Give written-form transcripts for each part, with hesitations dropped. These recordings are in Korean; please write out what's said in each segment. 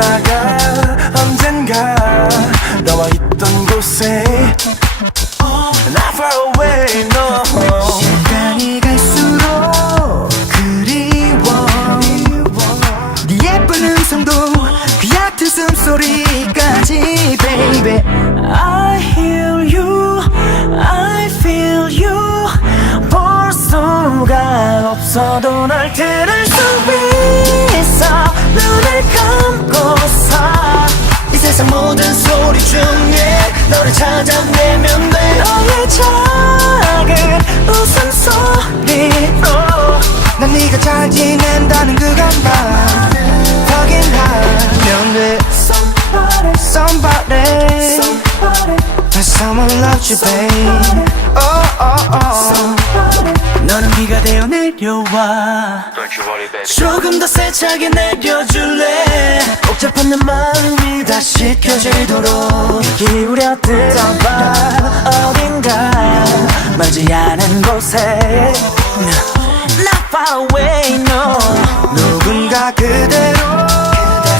떠나가 언젠가 너와 있던 곳에 Not far away, no. 시간이 갈수록 그리워 네 예쁜 음성도 그 얕은 숨소리까지 baby I hear you, I feel you. 볼 수가 없어도 널 들을 수 있어. 눈을 감고서 이 세상 모든 소리 중에 너를 찾아내면 돼. 너의 작은 웃음소리로 난 네가 잘 지낸다는 그것만 확인하면 돼 Somebody Someone loves you babe 너는 비가 되어 내려와 조금 더 세차게 내려줄래. 복잡한 내 마음이 다시 켜지도록 기울여 들어봐. 어딘가 멀지 않은 곳에 Not far away, no. 누군가 그대로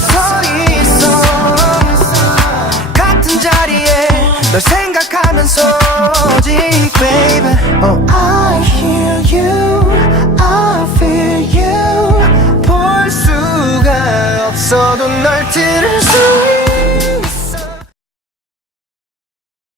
서 있어 같은 자리에 널 생각하면서지 baby Oh I hear you